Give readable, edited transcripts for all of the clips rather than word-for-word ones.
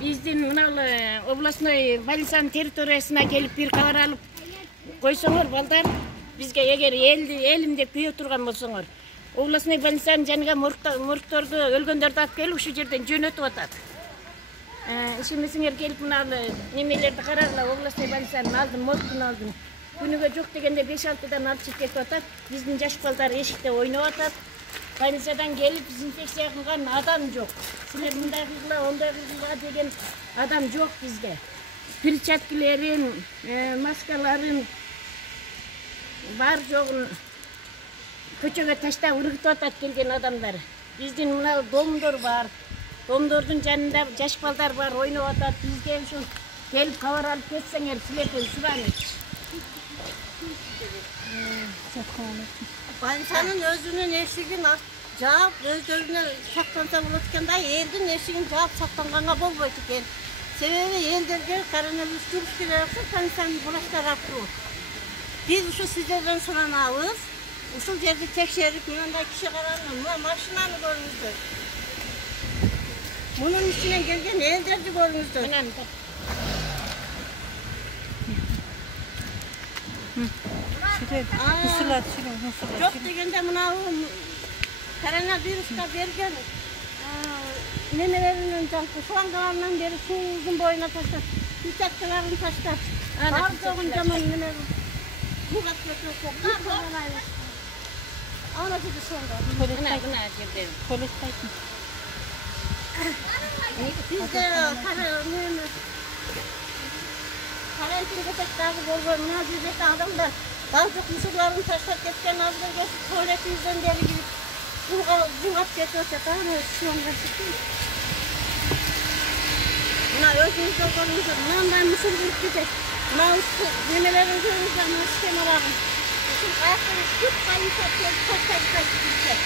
Биздин мына областной больницанын территориясына келип бир кабар алып койсоңор балдар, бизге эгер элим деп күйө турган болсоңор, областной больницанын жаныга моргторду өлгөндөрдү алып келип ушул жерден жөнөтүп атат. Ишенмесеңер келип мына немелерди карагыла, областной больницанын алдын, моргтун алдын. Күнүгө жок дегенде 5-6дан алып кетип атат. Биздин жаш балдар эшикте ойноп атат. Больницадан келип дезинфекция кылган адам жок. Силер мындай кылгыла, ондай кылгыла деген адам жок бизге. Перчаткаларын, маскаларын бар жогун көчөгө таштап ургутуп атат келген адамдар. Биздин мына домдор бар. Домдордун жанында жаш балдар бар, ойноп атат. Бизге ушул келип кабар алып кетсеңер, силерден сурайбыз. Больницанын өзүнүн эшигин жаап, өздөрүнө сактанса болот экен да, элдин эшигин жаап сактанганга болбойт экен. Себеби элдерге коронавирус жугуш керек болсо, больницанын врачтары аркылуу. Биз ушу сиздерден суранабыз. Ушул жерди текшерип, мындай киши караган, мына машинаны көрүңүздөр. Мунун ичинен келген элдерди көрүңүздөр. Жок дегенде мына коронавируска берген немелеринен шлангаларынан бери сууздун боюна таштап, перчаткаларын таштап, бар жогун жаман неме бугап кетип койгон. Ана жерде шланга. Мына жерде. Колестайтын. Бизде карантинге дагы болбой, мына жердеги адамдар бардык мусорларын таштап кеткен, азыркы туалетибизден бери кирип бугап кетип атат. Ана шланга чыкты. Мына өзүңүздөр көрүңүздөр, мындай мусор кирип кетет. Мына немелерин көрүңүздөр, мына схемаларын. Ушул каяктан көп больница келип таштап кетет.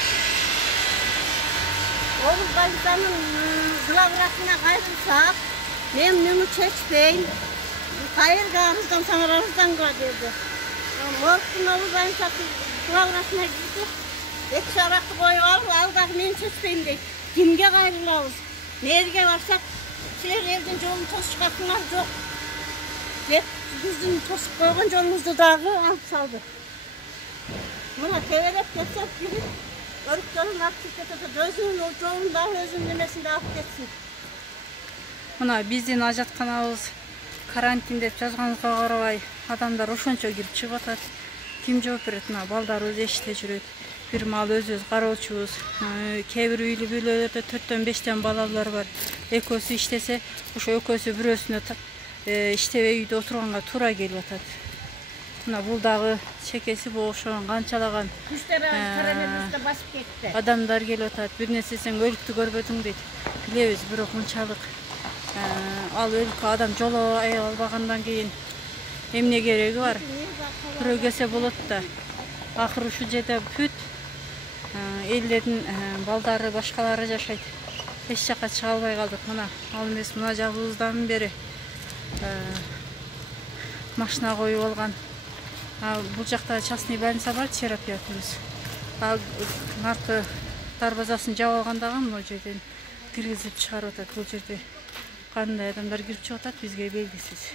Облус больницанын главврачына кайрылсак, мен муну чечпейм. Кайерге арыздансаң арызданга деди. Моргтун облус больницасы главврачына кирсек, 2 шаракты коюп алып, ал дагы мен чечпейм дейт. Кимге кайрылабыз? Мэрге барсак, силер элдин жолун тосушкасыңар жок деп, биздин тосуп койгон жолубузду дагы алып салды. Мына тебелеп кетсек, бири өрүктөрүн алып кетет, өзүнүн жолун дагы өзүнүн немесин да алып кетсин. Мына биздин ажатканабыз карантин деп жазганыбызга карабай, адамдар ошончо кирип чыгып атат. Ким жооп берет? Мына балдарыбыз эшикте жүрөт. Бир маал өзүбүз кароочубуз. Кээ бир үйлөрдө 4-5 балалар бар. Экөөсү иштесе, ошо экөөсү бирөөсүнө иштебей үйдө отурганга туура келип атат. Мына бул дагы чекеси бошогон, канчалаган коронавируска басып кетти. Адамдар келип атат. Бир нерсесин өлүктү көрбөдүң дейт. Билебиз, бирок мынчалык ал өлкө адам жоло албагандан кийин эмне кереги бар? Бирөө келсе болот да. Акыры ушул жерде бүт элдердин балдары, башкалары жашайт. Эч жака чыга албай калдык. Мына ал эмес, мына жагыбыздан бери машина коюп алган. Бул жакта частный больница бар, терапия плюс. Наркы дарбазасын жаап алган дагы могу жерден киргизип чыгарып атат. Бул жерде кандай адамдар кирип чыгып атат, бизге белгисиз.